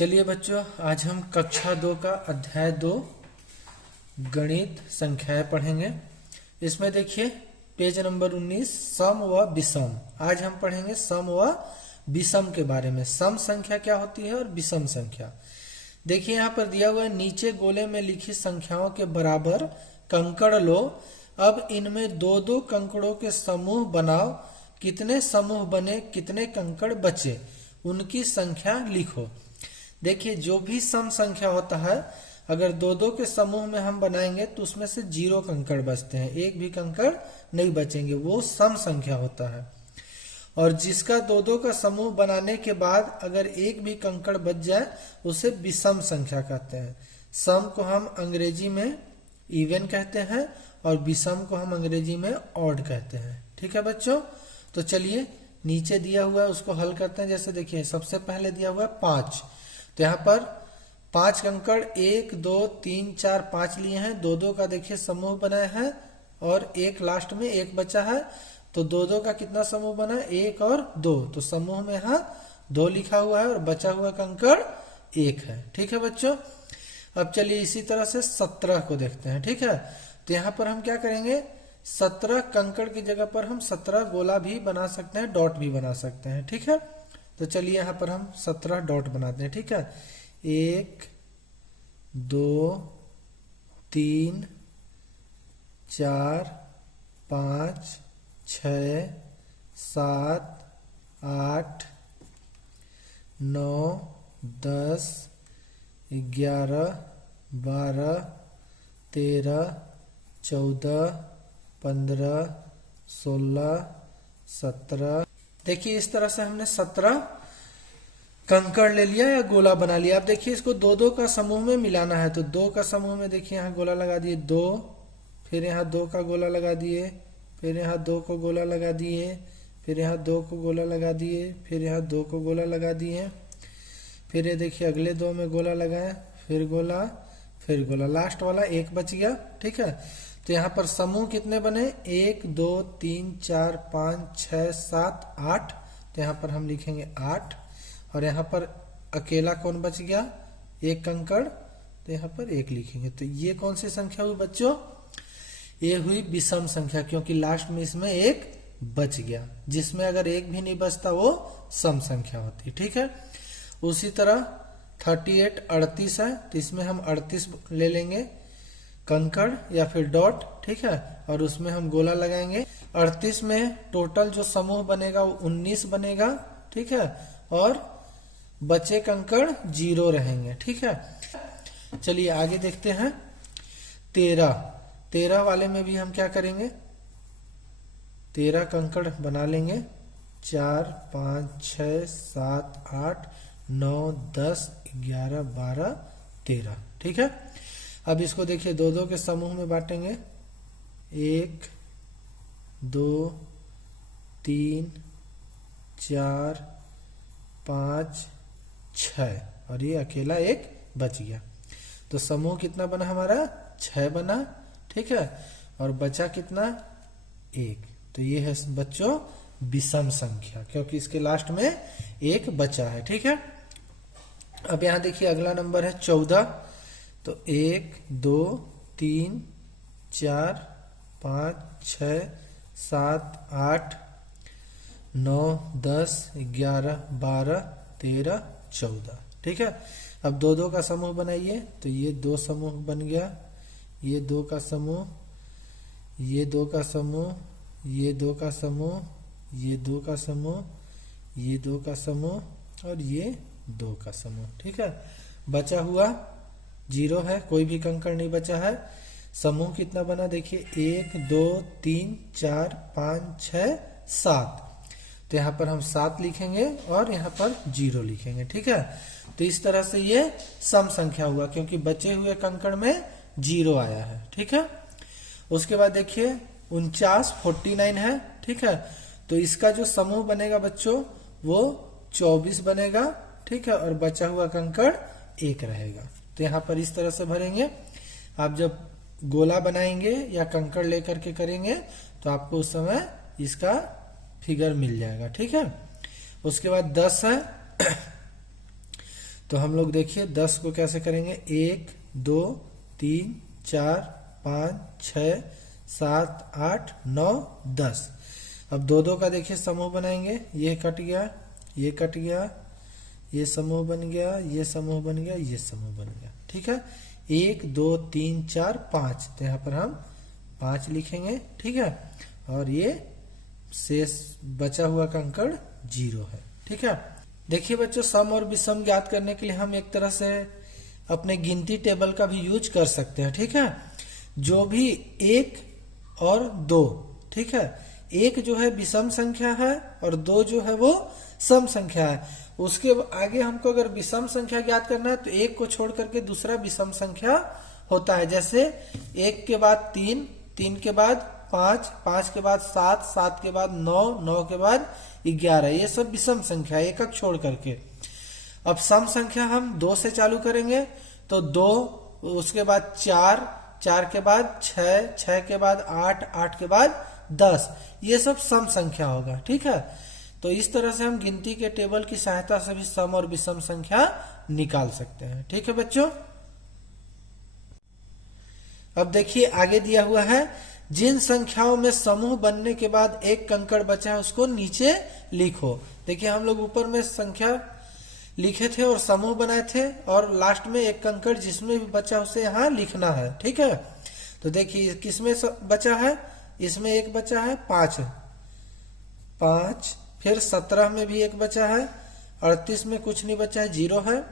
चलिए बच्चों, आज हम कक्षा 2 का अध्याय 2 गणित संख्याएं पढ़ेंगे। इसमें देखिए पेज नंबर 19 सम व विषम। आज हम पढ़ेंगे सम व विषम के बारे में। सम संख्या क्या होती है और विषम संख्या। देखिए यहाँ पर दिया हुआ है, नीचे गोले में लिखी संख्याओं के बराबर कंकड़ लो। अब इनमें दो दो कंकड़ों के समूह बनाओ। कितने समूह बने, कितने कंकड़ बचे, उनकी संख्या लिखो। देखिए जो भी सम संख्या होता है, अगर दो दो के समूह में हम बनाएंगे तो उसमें से 0 कंकड़ बचते हैं, एक भी कंकड़ नहीं बचेंगे, वो सम संख्या होता है। और जिसका दो दो का समूह बनाने के बाद अगर एक भी कंकड़ बच जाए उसे विषम संख्या कहते हैं। सम को हम अंग्रेजी में इवन कहते हैं और विषम को हम अंग्रेजी में ऑड कहते हैं। ठीक है बच्चों, तो चलिए नीचे दिया हुआ है उसको हल करते हैं। जैसे देखिए सबसे पहले दिया हुआ है 5, तो यहाँ पर 5 कंकड़ 1 2 3 4 5 लिए हैं। दो दो का देखिए समूह बनाए हैं और एक लास्ट में एक बचा है, तो दो दो का कितना समूह बना है, 1 और 2, तो समूह में यहाँ 2 लिखा हुआ है और बचा हुआ कंकड़ 1 है। ठीक है बच्चों, अब चलिए इसी तरह से 17 को देखते हैं। ठीक है, तो यहाँ पर हम क्या करेंगे, 17 कंकड़ की जगह पर हम 17 गोला भी बना सकते हैं, डॉट भी बना सकते हैं। ठीक है, तो चलिए यहाँ पर हम 17 डॉट बनाते हैं। ठीक है, 1 2 3 4 5 6 7 8 9 10 11 12 13 14 15 16 17। देखिए इस तरह से हमने 17 कंकड़ ले लिया या गोला बना लिया। अब देखिए इसको दो दो का समूह में मिलाना है, तो 2 का समूह में देखिए यहाँ गोला लगा दिए 2, फिर यहाँ 2 का गोला लगा दिए, फिर यहाँ 2 को गोला लगा दिए, फिर यहाँ 2 को गोला लगा दिए, फिर यहाँ 2 को गोला लगा दिए, फिर ये देखिए अगले 2 में गोला लगाए, फिर गोला, फिर गोला, लास्ट वाला 1 बच गया। ठीक है, तो यहाँ पर समूह कितने बने, 1 2 3 4 5 6 7 8, तो यहाँ पर हम लिखेंगे 8। और यहाँ पर अकेला कौन बच गया, 1 कंकड़, तो यहाँ पर 1 लिखेंगे। तो ये कौन सी संख्या हुई बच्चों, ये हुई विषम संख्या, क्योंकि लास्ट में इसमें 1 बच गया। जिसमें अगर 1 भी नहीं बचता वो सम संख्या होती। ठीक है, उसी तरह 38 38 है, तो इसमें हम 38 ले लेंगे कंकड़ या फिर डॉट। ठीक है, और उसमें हम गोला लगाएंगे। 38 में टोटल जो समूह बनेगा वो 19 बनेगा। ठीक है, और बचे कंकड़ 0 रहेंगे। ठीक है, चलिए आगे देखते हैं। 13 वाले में भी हम क्या करेंगे, 13 कंकड़ बना लेंगे, 4 5 6 7 8 9 10 11 12 13। ठीक है, अब इसको देखिए दो दो के समूह में बांटेंगे, 1 2 3 4 5 6, और ये अकेला 1 बच गया। तो समूह कितना बना हमारा, 6 बना। ठीक है, और बचा कितना, 1। तो ये है बच्चों विषम संख्या, क्योंकि इसके लास्ट में 1 बचा है। ठीक है, अब यहाँ देखिए अगला नंबर है 14। तो 1 2 3 4 5 6 7 8 9 10 11 12 13 14। ठीक है, अब दो दो का समूह बनाइए, तो ये 2 समूह बन गया, ये 2 का समूह, ये 2 का समूह, ये 2 का समूह, ये 2 का समूह, ये 2 का समूह और ये 2 का समूह। ठीक है, बचा हुआ 0 है, कोई भी कंकड़ नहीं बचा है। समूह कितना बना देखिए, 1 2 3 4 5 6 7, तो यहाँ पर हम 7 लिखेंगे और यहाँ पर 0 लिखेंगे। ठीक है, तो इस तरह से ये सम संख्या हुआ, क्योंकि बचे हुए कंकड़ में 0 आया है। ठीक है, उसके बाद देखिए 49 49 है। ठीक है, तो इसका जो समूह बनेगा बच्चों वो 24 बनेगा। ठीक है, और बचा हुआ कंकड़ 1 रहेगा। तो यहाँ पर इस तरह से भरेंगे। आप जब गोला बनाएंगे या कंकड़ लेकर के करेंगे तो आपको उस समय इसका फिगर मिल जाएगा। ठीक है, उसके बाद 10 है तो हम लोग देखिए 10 को कैसे करेंगे, 1 2 3 4 5 6 7 8 9 10। अब दो दो का देखिए समूह बनाएंगे, ये कट गया, ये कट गया, ये समूह बन गया, ये समूह बन गया, ये समूह बन गया। ठीक है, 1 2 3 4 5, तो यहाँ पर हम 5 लिखेंगे। ठीक है, और ये शेष बचा हुआ कंकड़ 0 है। ठीक है, देखिए बच्चों, सम और विषम ज्ञात करने के लिए हम एक तरह से अपने गिनती टेबल का भी यूज कर सकते हैं। ठीक है, जो भी 1 और 2, ठीक है, 1 जो है विषम संख्या है और 2 जो है वो सम संख्या है। उसके आगे हमको अगर विषम संख्या ज्ञात करना है तो 1 को छोड़ करके दूसरा विषम संख्या होता है। जैसे 1 के बाद 3, 3 के बाद 5, 5 के बाद 7, 7 के बाद 9, 9 के बाद 11, ये सब विषम संख्या एक एक छोड़ करके। अब सम संख्या हम 2 से चालू करेंगे, तो 2, उसके बाद 4, 4 के बाद 6, 6 के बाद 8, 8 के बाद 10, ये सब सम संख्या होगा। ठीक है, तो इस तरह से हम गिनती के टेबल की सहायता से भी सम और विषम संख्या निकाल सकते हैं। ठीक है बच्चों, अब देखिए आगे दिया हुआ है, जिन संख्याओं में समूह बनने के बाद एक कंकड़ बचा है उसको नीचे लिखो। देखिए हम लोग ऊपर में संख्या लिखे थे और समूह बनाए थे, और लास्ट में एक कंकड़ जिसमें भी बचा उसे यहाँ लिखना है। ठीक है, तो देखिए किसमें बचा है, इसमें एक बचा है 5, 5, फिर 17 में भी एक बचा है, 38 में कुछ नहीं बचा है, 0 है।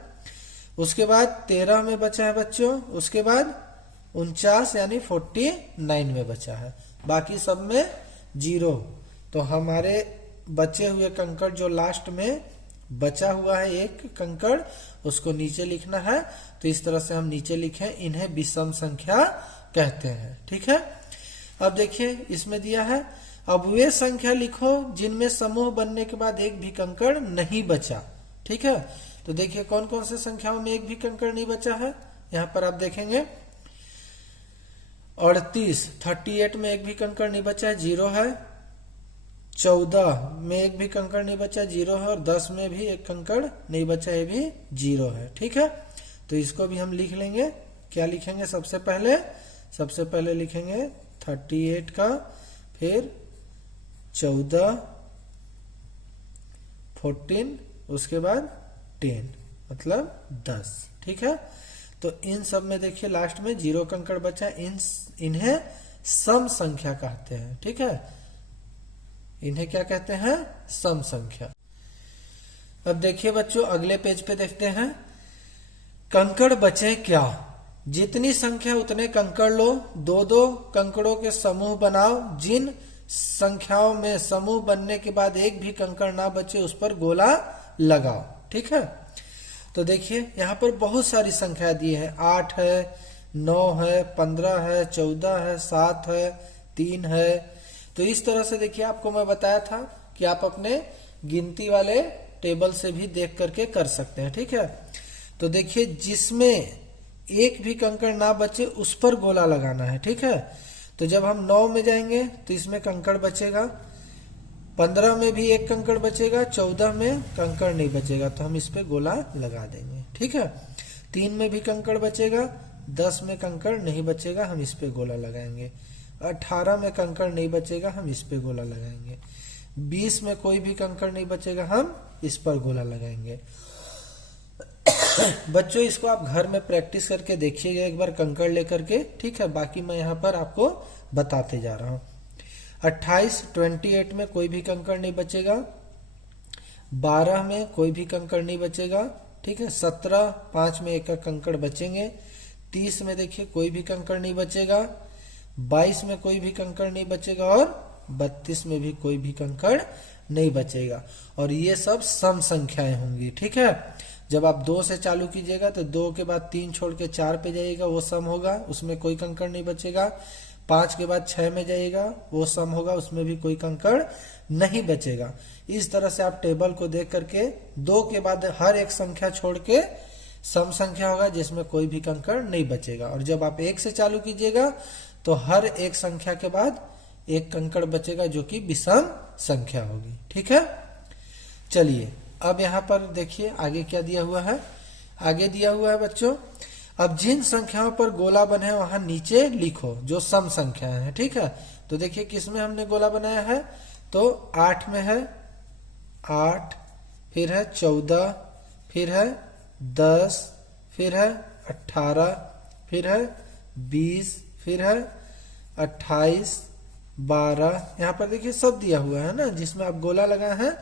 उसके बाद 13 में बचा है बच्चों, उसके बाद 49 यानी 49 में बचा है, बाकी सब में 0। तो हमारे बचे हुए कंकड़ जो लास्ट में बचा हुआ है एक कंकड़, उसको नीचे लिखना है। तो इस तरह से हम नीचे लिखें, इन्हें विषम संख्या कहते हैं। ठीक है, अब देखिए इसमें दिया है, अब वे संख्या लिखो जिनमें समूह बनने के बाद एक भी कंकड़ नहीं बचा। ठीक है, तो देखिए कौन कौन से संख्याओं में एक भी कंकड़ नहीं बचा है। यहाँ पर आप देखेंगे 38 में एक भी कंकड़ नहीं बचा है, 0 है। 14 में एक भी कंकड़ नहीं बचा, 0 है। और 10 में भी एक कंकड़ नहीं बचा, ये भी 0 है। ठीक है, तो इसको भी हम लिख लेंगे। क्या लिखेंगे, सबसे पहले लिखेंगे 38 का, फिर 14, 14, उसके बाद 10, मतलब 10। ठीक है, तो इन सब में देखिए लास्ट में 0 कंकड़ बचा, इन्हें सम संख्या कहते हैं। ठीक है, इन्हें क्या कहते हैं, सम संख्या। अब देखिए बच्चों अगले पेज पे देखते हैं, कंकड़ बचे क्या, जितनी संख्या उतने कंकड़ लो, 2-2 कंकड़ों के समूह बनाओ, जिन संख्याओं में समूह बनने के बाद एक भी कंकड़ ना बचे उस पर गोला लगाओ। ठीक है, तो देखिए यहाँ पर बहुत सारी संख्या दी है, 8 है, 9 है, 15 है, 14 है, 7 है, 3 है। तो इस तरह से देखिए आपको मैं बताया था कि आप अपने गिनती वाले टेबल से भी देख करके कर सकते हैं। ठीक है, तो देखिए जिसमें एक भी कंकड़ ना बचे उस पर गोला लगाना है। ठीक है, तो जब हम 9 में जाएंगे तो इसमें कंकड़ बचेगा, 15 में भी एक कंकड़ बचेगा, 14 में कंकड़ नहीं बचेगा, तो हम इस पे गोला लगा देंगे। ठीक है, 3 में भी कंकड़ बचेगा, 10 में कंकड़ नहीं बचेगा, हम इस पे गोला लगाएंगे। 18 में कंकड़ नहीं बचेगा, हम इस पे गोला लगाएंगे। 20 में कोई भी कंकड़ नहीं बचेगा, हम इस पर गोला लगाएंगे। बच्चों इसको आप घर में प्रैक्टिस करके देखिएगा एक बार कंकड़ लेकर के। ठीक है, बाकी मैं यहाँ पर आपको बताते जा रहा हूँ। 28 में कोई भी कंकड़ नहीं बचेगा, 12 में कोई भी कंकड़ नहीं बचेगा। ठीक है, 17, 5 में एक कंकड़ बचेंगे। 30 में देखिए कोई भी कंकड़ नहीं बचेगा, 22 में कोई भी कंकड़ नहीं बचेगा, और 32 में भी कोई भी कंकड़ नहीं बचेगा। और ये सब सम संख्याएं होंगी। ठीक है, जब आप 2 से चालू कीजिएगा तो 2 के बाद 3 छोड़ के 4 पे जाइएगा, वो सम होगा, उसमें कोई कंकड़ नहीं बचेगा। 5 के बाद 6 में जाइएगा, वो सम होगा, उसमें भी कोई कंकड़ नहीं बचेगा। इस तरह से आप टेबल को देख करके 2 के बाद हर एक संख्या छोड़ के सम संख्या होगा जिसमें कोई भी कंकड़ नहीं बचेगा। और जब आप 1 से चालू कीजिएगा तो हर एक संख्या के बाद एक कंकड़ बचेगा जो कि विषम संख्या होगी। ठीक है, चलिए अब यहाँ पर देखिए आगे क्या दिया हुआ है। आगे दिया हुआ है बच्चों, अब जिन संख्याओं पर गोला बने वहां नीचे लिखो जो सम संख्याएं हैं। ठीक है, तो देखिए किसमें हमने गोला बनाया है, तो 8 में है 8, फिर है 14, फिर है 10, फिर है 18, फिर है 20, फिर है 28, 12। यहाँ पर देखिए सब दिया हुआ है ना, जिसमें आप गोला लगाए हैं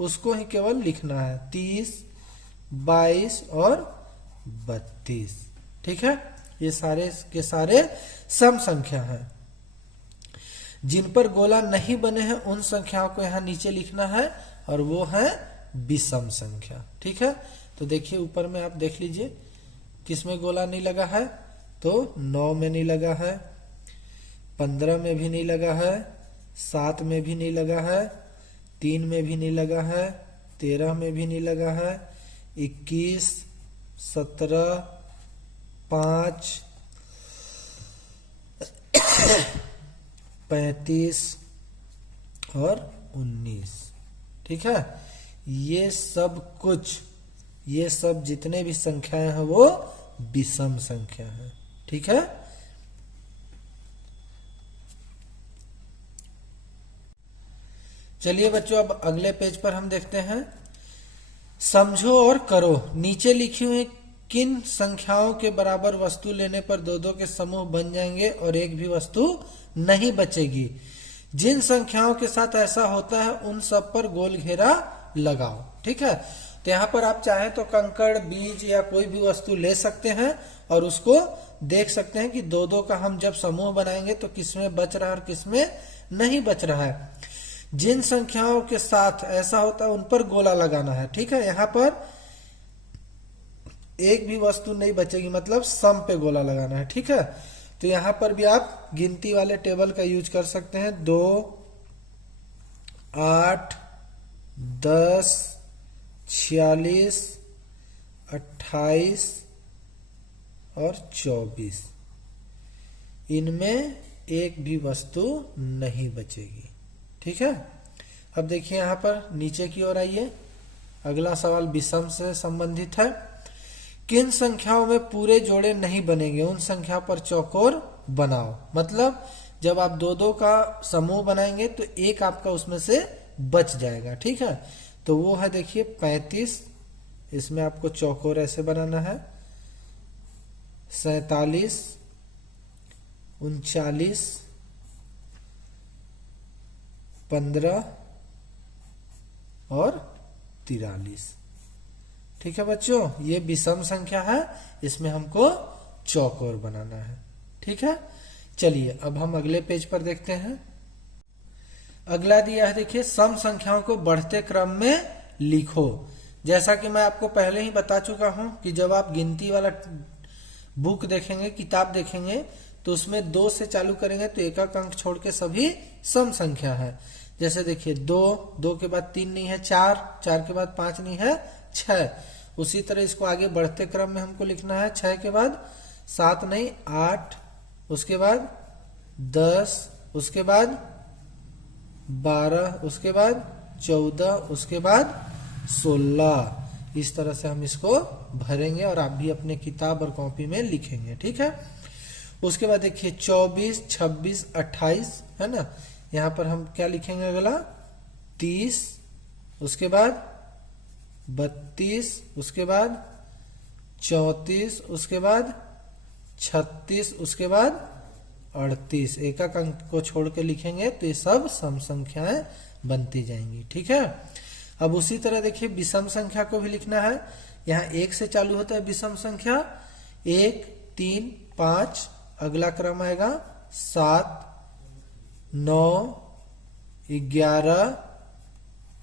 उसको ही केवल लिखना है, 30, 22 और 32। ठीक है, ये सारे के सारे सम संख्या हैं। जिन पर गोला नहीं बने हैं उन संख्याओं को यहाँ नीचे लिखना है, और वो है विषम संख्या। ठीक है, तो देखिए ऊपर में आप देख लीजिए किसमें गोला नहीं लगा है, तो 9 में नहीं लगा है, 15 में भी नहीं लगा है, 7 में भी नहीं लगा है, 3 में भी नहीं लगा है, 13 में भी नहीं लगा है, 21, 17, 5, 35 और 19। ठीक है, ये सब जितने भी संख्याएं हैं वो विषम संख्या है। ठीक है, चलिए बच्चों अब अगले पेज पर हम देखते हैं, समझो और करो। नीचे लिखी हुई किन संख्याओं के बराबर वस्तु लेने पर दो दो के समूह बन जाएंगे और एक भी वस्तु नहीं बचेगी। जिन संख्याओं के साथ ऐसा होता है उन सब पर गोल घेरा लगाओ। ठीक है, तो यहाँ पर आप चाहे तो कंकड़, बीज या कोई भी वस्तु ले सकते हैं और उसको देख सकते हैं कि दो दो का हम जब समूह बनाएंगे तो किसमें बच रहा है और किसमें नहीं बच रहा है। जिन संख्याओं के साथ ऐसा होता है उन पर गोला लगाना है। ठीक है, यहाँ पर एक भी वस्तु नहीं बचेगी, मतलब सम पे गोला लगाना है। ठीक है, तो यहाँ पर भी आप गिनती वाले टेबल का यूज कर सकते हैं, 2, 8, 10, 46, 28 और 24। इनमें एक भी वस्तु नहीं बचेगी। ठीक है, अब देखिए यहाँ पर नीचे की ओर आइए, अगला सवाल विषम से संबंधित है। किन संख्याओं में पूरे जोड़े नहीं बनेंगे उन संख्या पर चौकोर बनाओ। मतलब जब आप दो दो का समूह बनाएंगे तो एक आपका उसमें से बच जाएगा। ठीक है, तो वो है देखिए 35, इसमें आपको चौकोर ऐसे बनाना है, 47, 39, 15 और 43। ठीक है बच्चों, ये विषम संख्या है, इसमें हमको चौकोर बनाना है। ठीक है, चलिए अब हम अगले पेज पर देखते हैं। अगला दिया है देखिए, सम संख्याओं को बढ़ते क्रम में लिखो। जैसा कि मैं आपको पहले ही बता चुका हूं कि जब आप गिनती वाला बुक देखेंगे, किताब देखेंगे, तो उसमें 2 से चालू करेंगे तो एक अंक छोड़ के सभी सम संख्या है। जैसे देखिए 2, 2 के बाद 3 नहीं है, 4, 4 के बाद 5 नहीं है, 6। उसी तरह इसको आगे बढ़ते क्रम में हमको लिखना है, 6 के बाद 7 नहीं, 8, उसके बाद 10, उसके बाद 12, उसके बाद 14, उसके बाद 16। इस तरह से हम इसको भरेंगे और आप भी अपने किताब और कॉपी में लिखेंगे। ठीक है, उसके बाद देखिए 24, 26, 28 है ना, यहाँ पर हम क्या लिखेंगे अगला, 30, उसके बाद 32, उसके बाद 34, उसके बाद 36, उसके बाद 38। एक अंक को छोड़ के लिखेंगे तो ये सब सम संख्याएं बनती जाएंगी। ठीक है, अब उसी तरह देखिए विषम संख्या को भी लिखना है। यहाँ 1 से चालू होता है विषम संख्या, 1, 3, 5, अगला क्रम आएगा 7, 9, 11,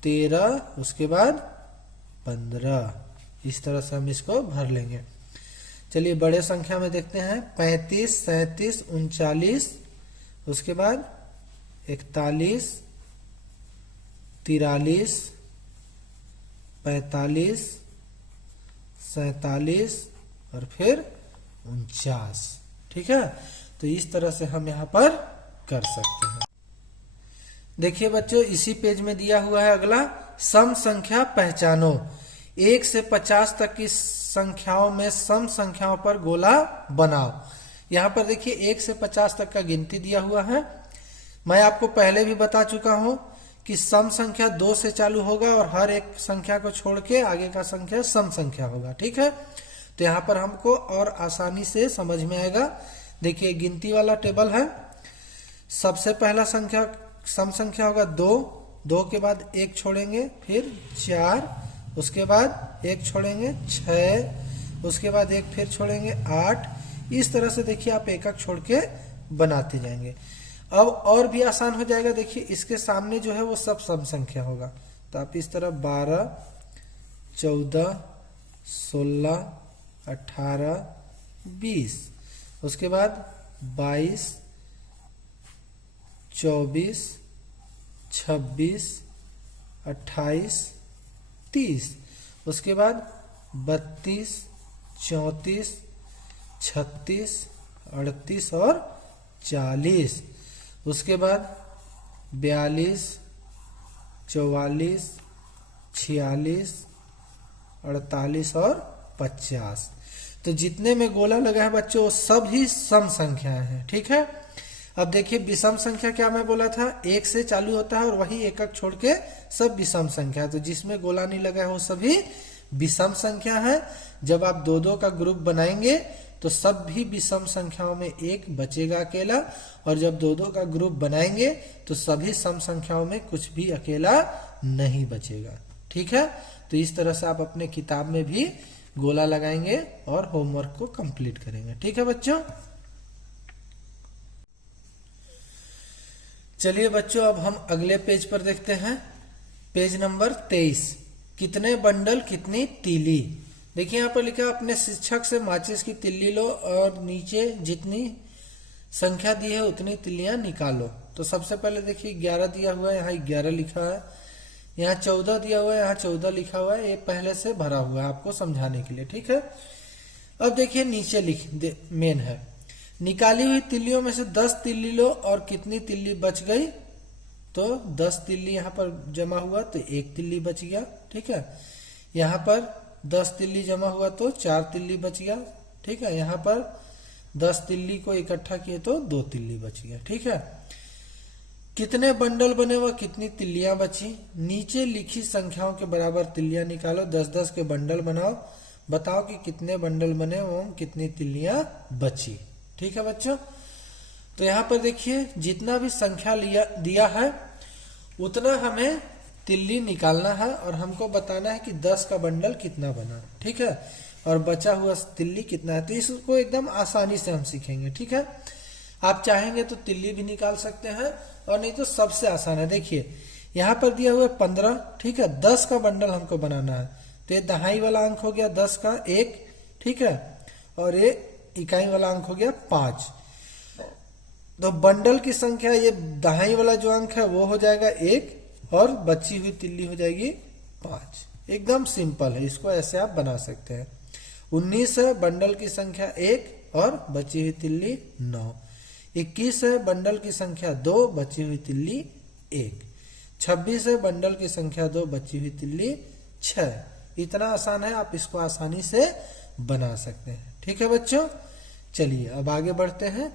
13, उसके बाद 15। इस तरह से हम इसको भर लेंगे। चलिए बड़े संख्या में देखते हैं, 35, 37, 39, उसके बाद 41, 43, 45, 47 और फिर 49। ठीक है, तो इस तरह से हम यहाँ पर कर सकते हैं। देखिए बच्चों, इसी पेज में दिया हुआ है अगला, सम संख्या पहचानो। 1 से 50 तक की संख्याओं में सम संख्याओं पर गोला बनाओ। यहाँ पर देखिए 1 से 50 तक का गिनती दिया हुआ है। मैं आपको पहले भी बता चुका हूं कि सम संख्या 2 से चालू होगा और हर एक संख्या को छोड़ के आगे का संख्या सम संख्या होगा। ठीक है, तो यहाँ पर हमको और आसानी से समझ में आएगा। देखिए गिनती वाला टेबल है। सबसे पहला संख्या सम संख्या होगा 2, 2 के बाद 1 छोड़ेंगे, फिर 4, उसके बाद 1 छोड़ेंगे 6, उसके बाद 1 फिर छोड़ेंगे 8। इस तरह से देखिए आप एक एक छोड़ के बनाते जाएंगे। अब और भी आसान हो जाएगा। देखिए इसके सामने जो है वो सब सम संख्या होगा, तो आप इस तरह 12, 14, 16, 18, 20, उसके बाद 22, 24, 26, 28, 30, उसके बाद 32, 34, 36, 38 और 40, उसके बाद 42, 44, 46, 48 और 50। तो जितने में गोला लगा है बच्चों सब ही सम संख्याएं हैं। ठीक है, अब देखिए विषम संख्या क्या मैं बोला था, 1 से चालू होता है और वही एक एक छोड़ के सब विषम संख्या है। तो जिसमें गोला नहीं लगा है वो सभी विषम संख्या है। जब आप 2-2 का ग्रुप बनाएंगे तो सब भी विषम संख्याओं में 1 बचेगा अकेला, और जब 2-2 का ग्रुप बनाएंगे तो सभी सम संख्याओं में कुछ भी अकेला नहीं बचेगा। ठीक है, तो इस तरह से आप अपने किताब में भी गोला लगाएंगे और होमवर्क को कंप्लीट करेंगे। ठीक है बच्चों, चलिए बच्चों अब हम अगले पेज पर देखते हैं। पेज नंबर 23, कितने बंडल कितनी तीली। देखिए यहाँ पर लिखा है अपने शिक्षक से माचिस की तिल्ली लो और नीचे जितनी संख्या दी है उतनी तिल्लियां निकालो। तो सबसे पहले देखिए 11 दिया हुआ है, यहाँ 11 लिखा है, यहाँ 14 दिया हुआ है, यहाँ 14 लिखा हुआ है। ये पहले से भरा हुआ है आपको समझाने के लिए। ठीक है, अब देखिए नीचे मेन है, निकाली हुई तिल्लियों में से 10 तिल्ली लो और कितनी तिल्ली बच गई। तो 10 तिल्ली यहाँ पर जमा हुआ तो 1 तिल्ली बच गया। ठीक है, यहाँ पर 10 तिल्ली जमा हुआ तो 4 तिल्ली बच गया। ठीक है, यहाँ पर 10 तिल्ली को इकट्ठा किए तो 2 तिल्ली बच गया। ठीक है, कितने बंडल बने व कितनी तिल्लियां बची। नीचे लिखी संख्याओं के बराबर तिल्लियां निकालो, 10-10 के बंडल बनाओ, बताओ कि कितने बंडल बने एवं कितनी तिल्लियां बची। ठीक है बच्चों, तो यहाँ पर देखिए जितना भी संख्या दिया है उतना हमें तिल्ली निकालना है और हमको बताना है कि 10 का बंडल कितना बना। ठीक है, और बचा हुआ तिल्ली कितना है। तो इसको एकदम आसानी से हम सीखेंगे। ठीक है, आप चाहेंगे तो तिल्ली भी निकाल सकते हैं और नहीं तो सबसे आसान है। देखिए यहाँ पर दिया हुआ है 15। ठीक है, 10 का बंडल हमको बनाना है, तो ये दहाई वाला अंक हो गया 10 का 1। ठीक है, और ये इकाई वाला अंक हो गया 5। तो बंडल की संख्या ये दहाई वाला जो अंक है वो हो जाएगा 1 और बची हुई तिल्ली हो जाएगी 5। एकदम सिंपल है, इसको ऐसे आप बना सकते हैं। 19 है, बंडल की संख्या 1 और बची हुई तिल्ली 9। 21 है, बंडल की संख्या 2, बची हुई तिल्ली 1। 26 है, बंडल की संख्या 2, बची हुई तिल्ली 6। इतना आसान है, आप इसको आसानी से बना सकते हैं। ठीक है बच्चों, चलिए अब आगे बढ़ते हैं।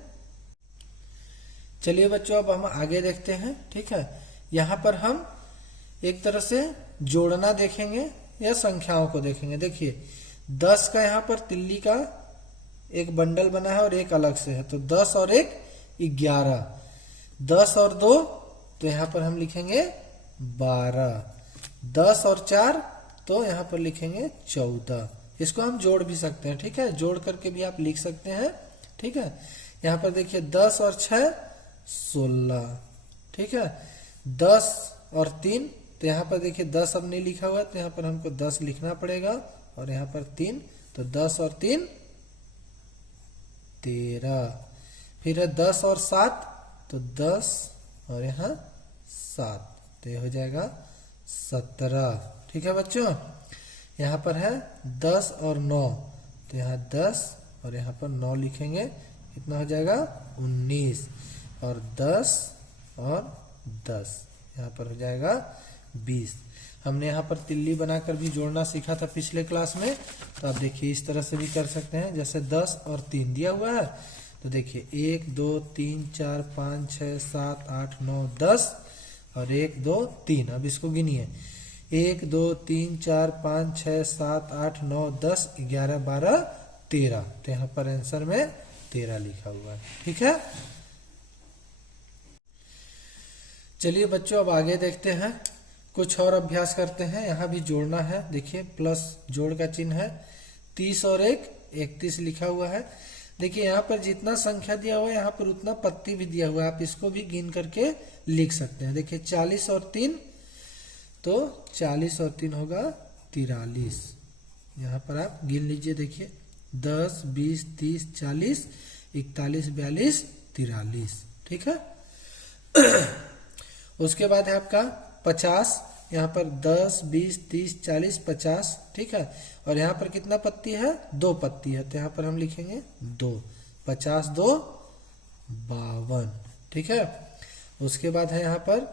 चलिए बच्चों अब हम आगे देखते हैं। ठीक है, यहाँ पर हम एक तरह से जोड़ना देखेंगे या संख्याओं को देखेंगे। देखिए 10 का यहाँ पर तिल्ली का एक बंडल बना है और एक अलग से है, तो 10 और 1 11, 10 और 2 तो यहाँ पर हम लिखेंगे 12, 10 और 4 तो यहाँ पर लिखेंगे 14। इसको हम जोड़ भी सकते हैं। ठीक है, जोड़ करके भी आप लिख सकते हैं। ठीक है, यहाँ पर देखिए 10 और 6 16। ठीक है, 10 और 3 तो यहाँ पर देखिए 10 अब नहीं लिखा हुआ तो यहाँ पर हमको 10 लिखना पड़ेगा और यहाँ पर 3, तो 10 और 3 13। फिर है 10 और 7 तो 10 और यहाँ 7 तो ये हो जाएगा 17। ठीक है बच्चों, यहाँ पर है 10 और 9 तो यहाँ 10 और यहाँ पर 9 लिखेंगे, कितना हो जाएगा 19, और 10 और 10 यहाँ पर हो जाएगा 20। हमने यहाँ पर तिल्ली बनाकर भी जोड़ना सीखा था पिछले क्लास में। तो आप देखिए इस तरह से भी कर सकते हैं, जैसे 10 और 3 दिया हुआ है तो देखिए 1 2 3 4 5 6 7 8 9 10 और 1 2 3। अब इसको गिनिए 1 2 3 4 5 6 7 8 9 10 11 12 13। तो यहाँ पर आंसर में 13 लिखा हुआ है। ठीक है, चलिए बच्चों अब आगे देखते हैं, कुछ और अभ्यास करते हैं। यहाँ भी जोड़ना है, देखिए प्लस जोड़ का चिन्ह है, 30 और 1 31 लिखा हुआ है। देखिए यहाँ पर जितना संख्या दिया हुआ है यहाँ पर उतना पत्ती भी दिया हुआ है, आप इसको भी गिन करके लिख सकते हैं। देखिए 40 और 3 तो 40 और 3 होगा 43। यहाँ पर आप गिन लीजिए, देखिए 10 20 30 40 41 42 43। ठीक है, उसके बाद है आपका 50। यहाँ पर 10 20 30 40 50। ठीक है, और यहाँ पर कितना पत्ती है, 2 पत्ती है, तो यहाँ पर हम लिखेंगे 2। 50 2 52। ठीक है, उसके बाद है यहाँ पर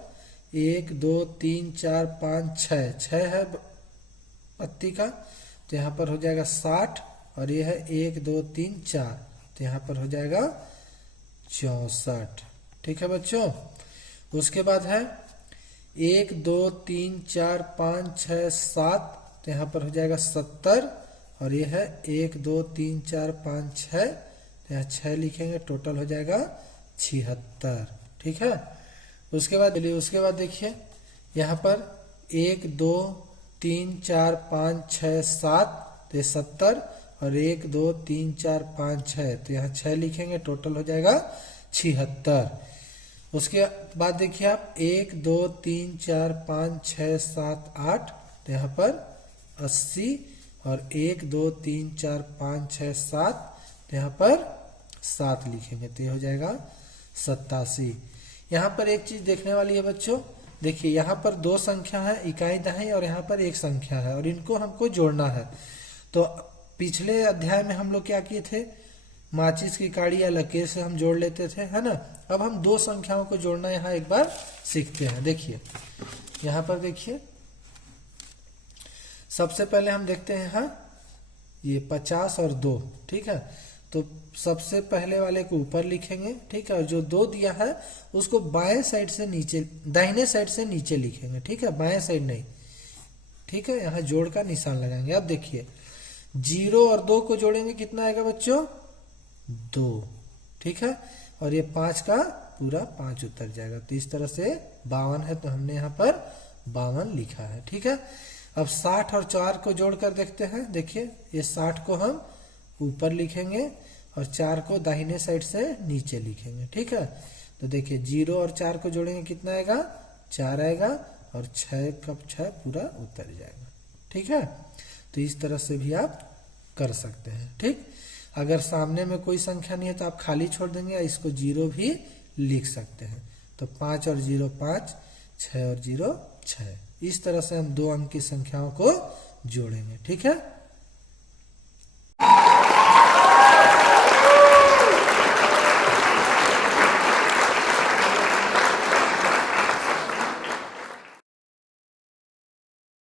1 2 3 4 5 6 है पत्ती का, तो यहाँ पर हो जाएगा 60 और ये है 1 2 3 4, तो यहाँ पर हो जाएगा 64। ठीक है बच्चों, उसके बाद है 1 2 3 4 5 6 7, तो यहाँ पर हो जाएगा 70 और ये है 1 2 3 4 5 6, तो यहाँ 6 लिखेंगे, टोटल हो जाएगा 76। ठीक है, उसके बाद देखिए यहाँ पर 1 2 3 4 5 6 7, तो ये 70 और 1 2 3 4 5 6, तो यहाँ 6 लिखेंगे, टोटल हो जाएगा 76। उसके बाद देखिए आप 1 2 3 4 5 6 7 8, तो यहाँ पर 80 और 1 2 3 4 5 6 7, तो यहाँ पर 7 लिखेंगे, तो ये हो जाएगा 87। यहाँ पर एक चीज देखने वाली है बच्चों, देखिए यहाँ पर 2 संख्या है, इकाई दहाई, और यहाँ पर 1 संख्या है और इनको हमको जोड़ना है। तो पिछले अध्याय में हम लोग क्या किए थे, माचिस की काड़ी या लकीर से हम जोड़ लेते थे, है ना। अब हम 2 संख्याओं को जोड़ना यहाँ एक बार सीखते हैं। देखिए यहाँ पर देखिए, सबसे पहले हम देखते हैं यहाँ ये 50 और 2। ठीक है, तो सबसे पहले वाले को ऊपर लिखेंगे। ठीक है, और जो 2 दिया है उसको बाएं साइड से नीचे, दाहिने साइड से नीचे लिखेंगे। ठीक है, बाएं साइड नहीं। ठीक है, यहाँ जोड़ का निशान लगाएंगे। अब देखिए 0 और 2 को जोड़ेंगे, कितना आएगा बच्चों, 2। ठीक है, और ये 5 का पूरा 5 उतर जाएगा, तो इस तरह से 52 है, तो हमने यहाँ पर 52 लिखा है। ठीक है, अब 60 और 4 को जोड़कर देखते हैं। देखिए ये 60 को हम ऊपर लिखेंगे और 4 को दाहिने साइड से नीचे लिखेंगे। ठीक है, तो देखिए 0 और 4 को जोड़ेंगे, कितना आएगा, 4 आएगा, और 6 का 6 पूरा उतर जाएगा। ठीक है, तो इस तरह से भी आप कर सकते हैं। ठीक, अगर सामने में कोई संख्या नहीं है तो आप खाली छोड़ देंगे, या इसको 0 भी लिख सकते हैं। तो 5 और 0 5, 6 और 0 6। इस तरह से हम 2 अंक की संख्याओं को जोड़ेंगे। ठीक है।